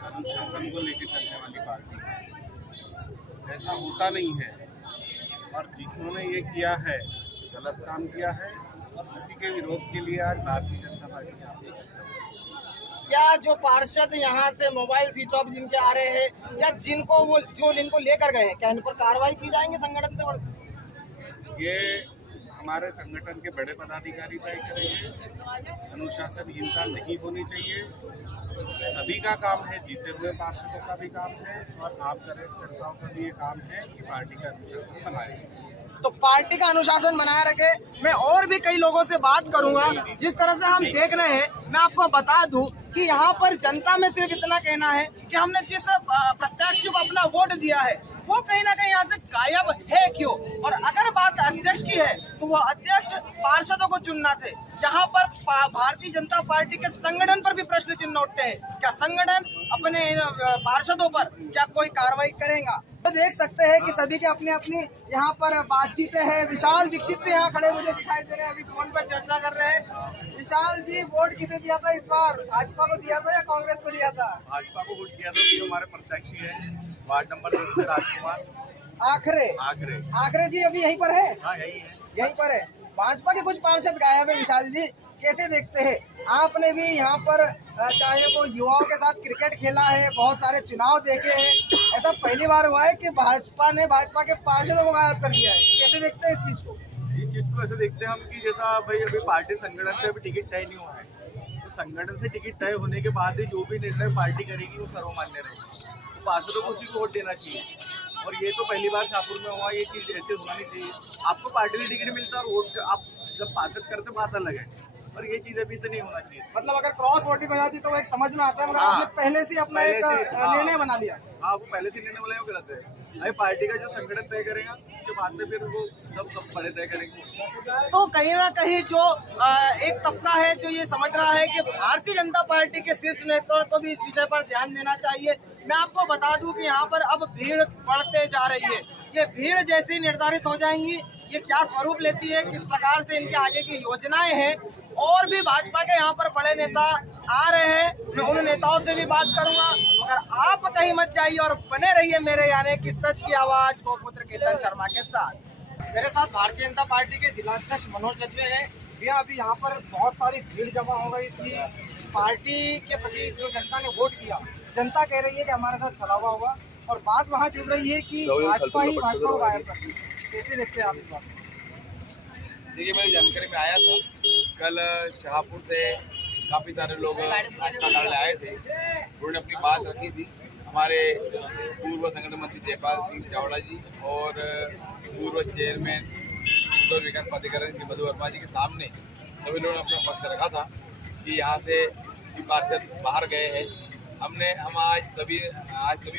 अनुशासन को लेकर चलने वाली पार्टी है। ऐसा होता नहीं है, और जिन्होंने ये किया है गलत काम किया है, और इसी के विरोध के लिए आज भारतीय जनता पार्टी यहाँ पे इकट्ठा हुई। क्या जो पार्षद यहाँ से मोबाइल स्विच ऑफ जिनके आ रहे हैं, या जिनको वो जो इनको लेकर गए हैं, क्या इन पर कार्रवाई की जाएंगे संगठन से? ये हमारे संगठन के बड़े पदाधिकारी तय करेंगे। अनुशासनहीनता नहीं होनी चाहिए। सभी का काम है, जीते हुए पार्षदों का भी काम है, और आप कार्यकर्ताओं का भी ये काम है कि पार्टी का अनुशासन बनाए रखें। तो पार्टी का अनुशासन बनाए रखे। मैं और भी कई लोगों से बात करूंगा। जिस तरह से हम देख रहे हैं, मैं आपको बता दूं कि यहाँ पर जनता में सिर्फ इतना कहना है कि हमने जिस प्रत्याशी को अपना वोट दिया है वो कहीं ना कहीं यहाँ से गायब है क्यों। और अगर बात अध्यक्ष की है तो वो अध्यक्ष पार्षदों को चुनना थे। यहाँ पर भारतीय जनता पार्टी के संगठन पर भी प्रश्न चिन्ह उठते हैं। क्या संगठन अपने पार्षदों पर क्या कोई कार्रवाई करेगा? तो देख सकते हैं कि सभी के अपनी अपनी यहाँ पर बातचीतें हैं। विशाल दीक्षित भी यहाँ खड़े मुझे दिखाई दे रहे हैं, अभी फोन पर चर्चा कर रहे हैं। विशाल जी, वोट किसे दिया था इस बार? भाजपा को दिया था या कांग्रेस को दिया था? भाजपा को वोट किया था। ये हमारे प्रत्याशी है वार्ड नंबर 2 से राजकुमार आखरे जी। अभी यहीं पर है? हाँ यहीं पर है। भाजपा के कुछ पार्षद गायब है। विशाल जी, कैसे देखते हैं? आपने भी यहाँ पर चाहे वो युवाओं के साथ क्रिकेट खेला है, बहुत सारे चुनाव देखे हैं, ऐसा पहली बार हुआ है कि भाजपा ने भाजपा के पार्षदों को गायब कर दिया है। कैसे देखते हैं इस चीज को? इस चीज को ऐसे देखते हैं हम कि जैसा भाई अभी पार्टी संगठन से अभी टिकट तय नहीं हुआ है, तो संगठन से टिकट तय होने के बाद ही जो भी निर्णय पार्टी करेगी वो सर्वमान्य रहेगी। तो पार्षदों को उसी को वोट देना चाहिए। और ये तो पहली बार शाहपुर में हुआ, ये चीज़ ऐसे होनी चाहिए। आपको पार्टी से टिकट मिलता है और वोट आप जब पार्षद करते बात अलग है, और ये चीजें भी तो नहीं होना चाहिए। मतलब अगर क्रॉस वोटिंग हो जाती तो वो एक समझ में आता है, मगर हाँ। आपने पहले से अपना एक निर्णय बना लिया। हाँ, वो पहले से निर्णय वाला वो गलत है। अभी पार्टी का जो संगठन तय करेगा उसके बाद में फिर वो सब बड़े तय करेंगे। तो कहीं ना कहीं जो एक तबका है जो ये समझ रहा है कि भारतीय जनता पार्टी के शीर्ष नेताओं को भी इस विषय पर ध्यान देना चाहिए। मैं आपको बता दूं कि यहाँ पर अब भीड़ बढ़ते जा रही है। ये भीड़ जैसी निर्धारित हो जाएंगी, ये क्या स्वरूप लेती है, किस प्रकार से इनके आगे की योजनाएं हैं, और भी भाजपा के यहाँ पर बड़े नेता आ रहे हैं। मैं उन नेताओं से भी बात करूंगा, मगर आप कहीं मत जाइए और बने रहिए मेरे यानी कि सच की आवाज गोपुत्र केतन शर्मा के साथ। मेरे साथ भारतीय जनता पार्टी के जिलाध्यक्ष मनोज गजबे हैं। भैया अभी यहाँ पर बहुत सारी भीड़ जमा हो गई थी। पार्टी के प्रति जो जनता ने वोट किया, जनता कह रही है कि हमारे साथ छलावा हुआ, और बात वहाँ जुड़ रही है कि भाजपा ही भाजपा को गायब कर दी। कैसे देखते हैं आप इस बात? देखिए, मेरी जानकारी में आया था कल शाहपुर से काफ़ी सारे लोग नाश्ता करने आए थे। उन्होंने अपनी बात रखी थी। हमारे पूर्व संगठन मंत्री जयपाल सिंह चावड़ा जी और पूर्व चेयरमैन उत्तर विकास प्राधिकरण के मधु वर्मा जी के सामने सभी लोगों ने अपना पक्ष रखा था कि यहाँ से पार्षद बाहर गए हैं। हम आज सभी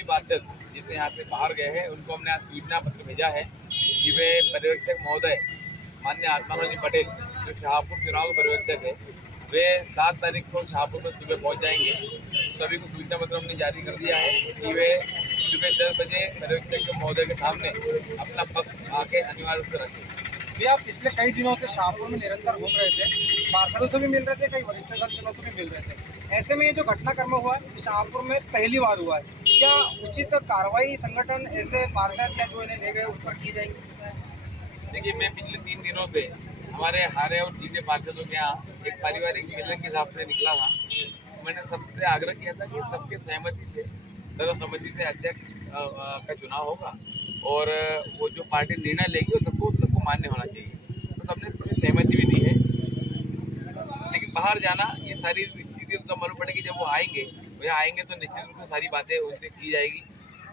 पार्षद जितने यहाँ से बाहर गए हैं उनको हमने आज सूचना पत्र भेजा है कि वे पर्यवेक्षक महोदय माननीय आत्माराम जी पटेल जो शाहपुर चुनाव के पर्यवेक्षक है, वे 7 तारीख को शाहपुर में सुबह पहुँच जाएंगे। सभी को सूचना पत्र हमने जारी कर दिया है कि वे सुबह 10 बजे पर्यवेक्षक महोदय के सामने अपना पक्ष आके अनिवार्य रूप से रखें। भैया आप पिछले कई दिनों से शाहपुर में निरंतर घूम रहे थे, पार्षदों से भी मिल रहे थे, कई वरिष्ठ जनों से भी मिल रहे थे। ऐसे में ये जो घटनाक्रम हुआ है शाहपुर में पहली बार हुआ है, क्या उचित कार्रवाई संगठन ऐसे पार्षद या जो इन्हें ले गए उस पर की जाएगी? देखिए, मैं पिछले 3 दिनों से हमारे हारे और जीते पार्षदों के यहाँ एक पारिवारिक मिलन के हिसाब से निकला था। मैंने सबसे आग्रह किया था कि सबके सहमति से, सर्वसम्मति से अध्यक्ष का चुनाव होगा और वो जो पार्टी निर्णय लेगी वो सबको मान्य होना चाहिए। तो सबने थोड़ी सहमति भी दी है, लेकिन बाहर जाना ये सारी चीज़ें तो मालूम पड़ेगी जब वो आएंगे तो निश्चित रूप से सारी बातें उनसे की जाएगी।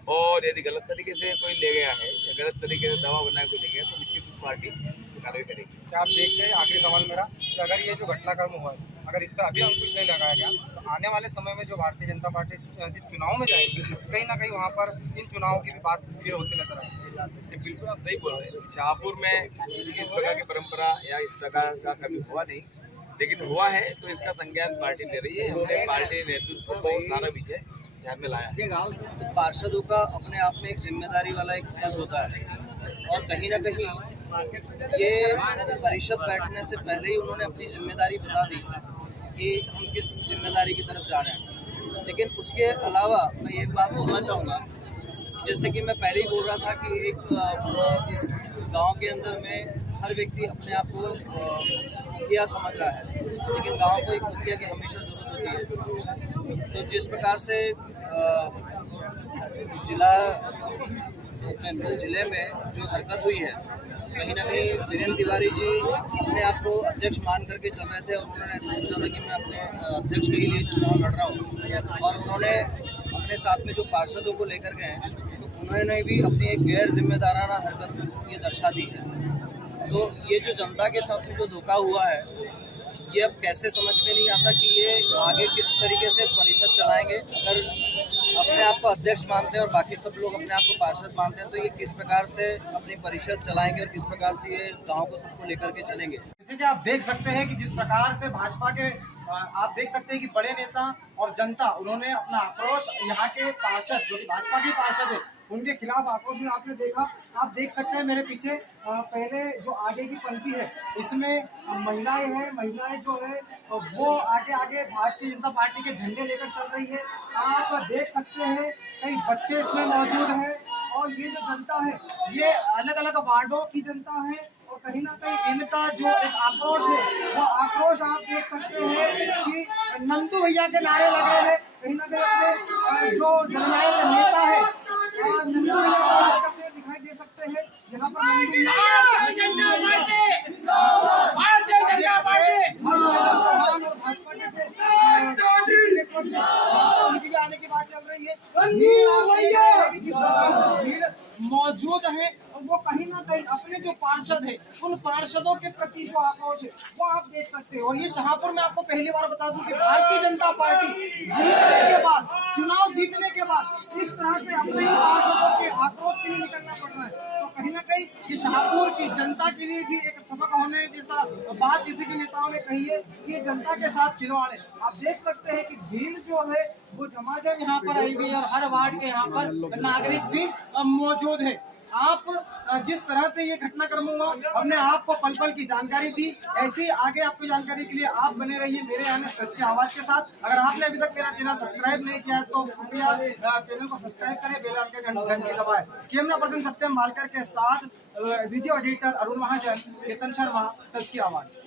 और यदि गलत तरीके से कोई ले गया है या गलत तरीके से दवा बना के ले गया तो निश्चित रूप पार्टी कार्रवाई करेगी। क्या आप देखते हैं, आखिरी सवाल मेरा, कि अगर ये जो घटनाक्रम हुआ है अगर इस पर अभी अंकुश नहीं लगाया गया तो आने वाले समय में जो भारतीय जनता पार्टी जिस चुनाव में जाएगी कहीं ना कहीं वहाँ पर इन चुनावों की भी बात फिर होती नजर आएगी। बिल्कुल आप सही बोल रहे हैं। शाहपुर में इस प्रकार की परंपरा या इस प्रकार का कभी हुआ नहीं, लेकिन हुआ है तो इसका संज्ञान पार्टी ले रही है। हमने पार्टी नेतृत्व को सारा विषय ध्यान में लाया है। तो पार्षदों का अपने आप में एक जिम्मेदारी वाला एक पद होता है, और कहीं ना कहीं ये परिषद बैठने से पहले ही उन्होंने अपनी जिम्मेदारी बता दी कि हम किस जिम्मेदारी की तरफ जा रहे हैं। लेकिन उसके अलावा मैं एक बात बोलना चाहूँगा, जैसे कि मैं पहले ही बोल रहा था कि एक इस गांव के अंदर में हर व्यक्ति अपने आप को मुखिया समझ रहा है, लेकिन गांव को एक मुखिया की हमेशा ज़रूरत होती है। तो जिस प्रकार से जिले में जो हरकत हुई है, कहीं ना कहीं वीरेंद्र तिवारी जी अपने आप को अध्यक्ष मान करके चल रहे थे और उन्होंने ऐसा सोचा था कि मैं अपने अध्यक्ष के ही लिए चुनाव लड़ रहा हूँ, और उन्होंने अपने साथ में जो पार्षदों को लेकर गए हैं तो उन्होंने भी अपनी एक गैर जिम्मेदाराना हरकत ये दर्शा दी है। तो ये जो जनता के साथ में जो धोखा हुआ है, ये अब कैसे समझ में नहीं आता कि ये आगे किस तरीके से परिषद चलाएंगे। अगर अपने आप को अध्यक्ष मानते हैं और बाकी सब लोग अपने आप को पार्षद मानते हैं तो ये किस प्रकार से अपनी परिषद चलाएंगे और किस प्रकार से ये गांव को सबको लेकर के चलेंगे। जैसे कि आप देख सकते हैं कि जिस प्रकार से भाजपा के आप देख सकते हैं कि बड़े नेता और जनता उन्होंने अपना आक्रोश यहाँ के पार्षद जो कि भाजपा के पार्षद है उनके खिलाफ आक्रोश में आपने देखा। आप देख सकते हैं मेरे पीछे पहले जो आगे की पंक्ति है इसमें महिलाएं जो है वो आगे भारतीय जनता पार्टी के झंडे लेकर चल रही है। आप देख सकते हैं कई बच्चे इसमें मौजूद हैं, और ये जो जनता है ये अलग अलग वार्डों की जनता है, और कहीं ना कहीं इनका जो एक आक्रोश है वो आक्रोश आप देख सकते हैं कि नंदू भैया के नारे लग रहे हैं। कहीं ना कहीं अपने जो जननायक नेता है नंदू भैया करते दिखाई दे सकते हैं। यहाँ पर भारतीय जनता और भाजपा के आने की बात चल रही है। भीड़ मौजूद है वो कहीं ना कहीं अपने जो पार्षद है उन पार्षदों के प्रति जो आक्रोश है वो आप देख सकते हैं। और ये शाहपुर में आपको पहली बार बता दूं कि भारतीय जनता पार्टी जीतने के बाद, चुनाव जीतने के बाद इस तरह से अपने ही पार्षदों के आक्रोश के लिए निकलना पड़ रहा है। तो कहीं ना कहीं ये शाहपुर की जनता के लिए भी एक सबक होने जैसा बात किसी के नेताओं ने कही है कि जनता के साथ खिलवाड़ है। आप देख सकते हैं कि भीड़ जो है वो झमाझम यहाँ पर आई हुई है और हर वार्ड के यहाँ पर नागरिक भी मौजूद है। आप जिस तरह से ये घटनाक्रम हुआ हमने आपको पल पल की जानकारी दी, ऐसी आगे आपको जानकारी के लिए आप बने रहिए मेरे यहाँ सच की आवाज के साथ। अगर आपने अभी तक मेरा चैनल सब्सक्राइब नहीं किया है तो कृपया चैनल को सब्सक्राइब करें, बेल आइकन घंटी दबाएं। कैमरा पर्सन सत्यम बालकर के साथ वीडियो एडिटर अरुण महाजन, केतन शर्मा, सच की आवाज।